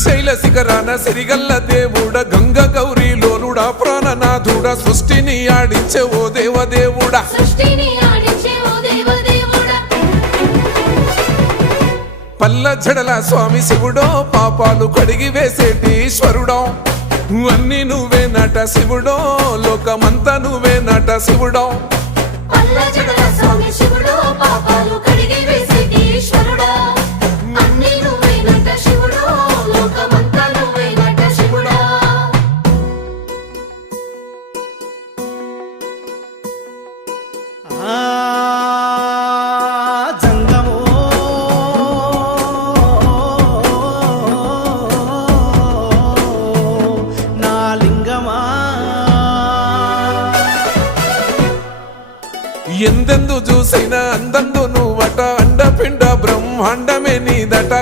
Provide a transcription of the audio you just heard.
శ్రీశైల శిఖరాన సిరిగల్ల దేవుడ గంగ గౌరీ లోలుడా ప్రాణనాథుడ సృష్టిని ఆడించే ఓ దేవదేవుడా పల్ల జడల స్వామి శివుడో పాపాలు కడిగి వేసేటి ఈశ్వరుడో అన్ని నువ్వే నట శివుడో లోకమంతా నువ్వే నట శివుడో ఎందెందు చూసైనా అందందు నువ్వట అండపిండ బ్రహ్మాండమే నీదట